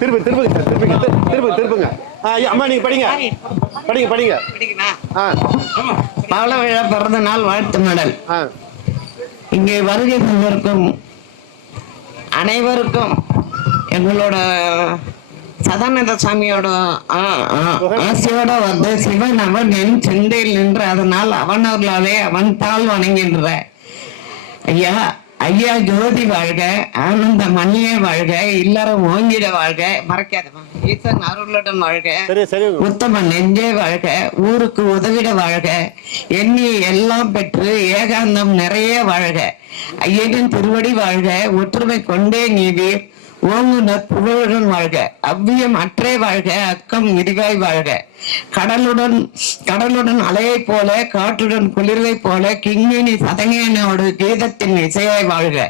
திருப்புங்க. அம்மா நீங்க படிங்க. பவள விழா பிறந்த நாள் வாழ்த்து மடல். இங்கே வருகை தந்திருக்கும் அனைவருக்கும் எங்களோட சதானந்த சாமியோட ஆசையோட வந்து சிவன் அவன் என் சிந்தையில் நின்று அதனால் அவனவர்களாலே அவன் தாழ் வணங்குகின்ற ஐயா ஐயா ஜோதி வாழ்க, ஆனந்த மணியே வாழ்க, இல்லறம் ஓங்கிட வாழ்க, மறக்காதமா ஈசன் அருளுடன் வாழ்க, உத்தம நெஞ்சே வாழ்க, ஊருக்கு உதவிட வாழ்க, எண்ணி எல்லாம் பெற்று ஏகாந்தம் நிறைய வாழ்க, ஐயனின் திருவடி வாழ்க, ஒற்றுமை கொண்டே நீதி ஓங்குனர் புகழுடன் வாழ்க, அவ்வியம் அற்றே வாழ்க, அக்கம் விரிவாய் வாழ்க, கடலுடன் அலையை போல காற்றுடன் குளிர்வை போல கிங்கினி சதங்கேனோடு கீதத்தின் இசையாய் வாழ்க,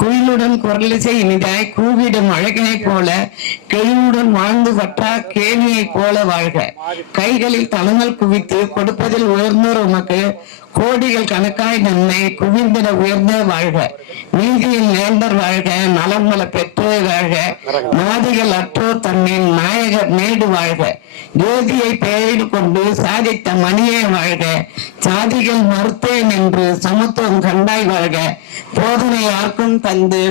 குயிலுடன் குரலிசை இனிதாய் கூவிடும் அழகினை போல கெழிவுடன் வாழ்ந்து வற்றா கேணியை போல வாழ்க, கைகளில் தலங்கள் குவித்து கொடுப்பதில் உயர்ந்தோர் உமக்கு கோடிகள் கணக்காய் நன்மை குவிந்திட உயர்ந்த வாழ்க, நீதியில் நேர்ந்தர் வாழ்க, நலம் நல பெற்றோர் வாழ்க, நாதிகள் அற்றோர் தன்னின் நாயகர் மேடு வாழ்க, ஜோதியை பெயரில் கொண்டு சாதித்த மணியே வாழ்க, சாதிகள் மறுத்தேன் என்று சமத்துவம் கண்டாய் வாழ்க, போதனை யாருக்கும் தந்து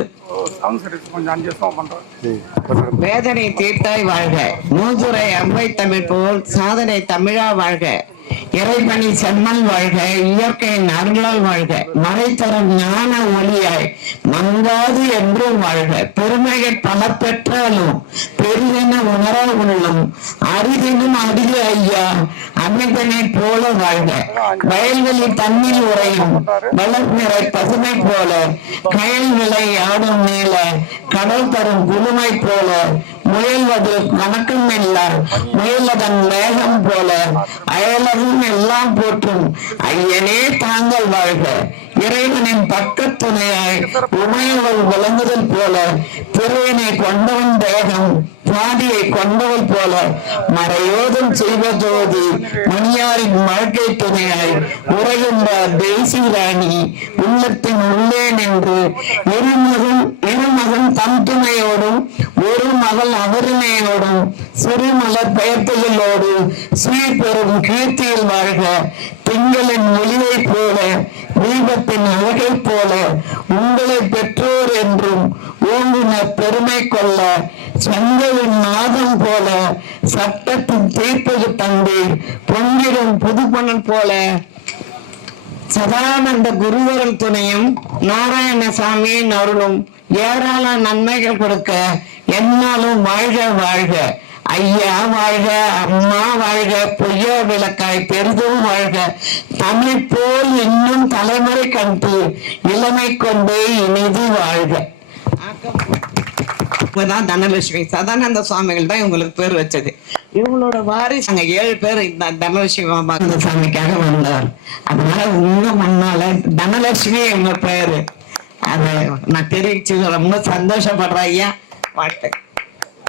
வேதனை தீர்த்தாய் வாழ்க, மூதுரை அம்பை தமிழ் போல் சாதனை தமிழா வாழ்க, இறைபணி செம்மல் வாழ்க, இயற்கையின் அருளால் வாழ்க, மறைத்தரும் ஞான ஒளியாய் மங்காது என்றும் வாழ்க, பெருமைகள் பல பெற்றாலும் பெரிதென உணர உள்ளும் அரிதினும் அடிய ஐயா அமைதனை போல வாழ்க, வயல்களில் தண்ணீர் உறையும் வளர் நிறை பசுமை போல கயல் விலை ஆடும் மேல கடல் தரும் குழுமை போல முயல்வது வணக்கம் எல்லாம் முயலதன் மேகம் போல அயலதும் எல்லாம் போற்றும் ஐயனே தாங்கள் வாழ்க, இறைவனின் பக்கத்துணையாய் உமையவள் விளங்குதல் போல திருவனை கொண்டவன் தேகம் பாதியை கொண்டவள் போல மறையோதும் செய்வதோது மணியாரின் வாழ்க்கை துணையாய் உரைகின்ற தேசி ராணி உள்ளத்தின் உள்ளே நின்று இருமகன் தம் துணையோடும் ஒரு மகள் அவருமையோடும் சிறுமலர் பெயர்த்துகளோடு சீர்பெறும் கீர்த்தியில் வாழ்க, திங்களின் ஒளிவை போல தீபத்தின் அழகை போல உங்களை பெற்றோர் என்றும் ஓங்குனர் பெருமை கொள்ள சங்கவின் நாதம் போல சட்டத்தின் தீர்ப்பது தந்தை பொங்கிடும் புதுப்பணல் போல சதானந்த குருவரல் துணையும் நாராயணசாமியின் அருளும் ஏராள நன்மைகள் கொடுக்க என்னாலும் வாழ்க வாழ்க, ஐயா வாழ்க, அம்மா வாழ்க, பொய்யா விளக்காய் பெரிதும் வாழ்க, தமிழ் போல் இன்னும் தலைமுறை கண்டு இளமை கொண்டே இனிது வாழ்க. தனலட்சுமி சதானந்த சுவாமிகள் தான் இவங்களுக்கு பேர் வச்சது. இவங்களோட வாரிசு அங்க 7 பேர் இந்த தனலட்சுமி சாமிக்காக வந்தார். அதனால உங்க மண்ணால தனலட்சுமி இவங்க பேரு. அதை நான் தெரிவிச்சு ரொம்ப சந்தோஷப்படுறேன் ஐயா. வாழ்க்கை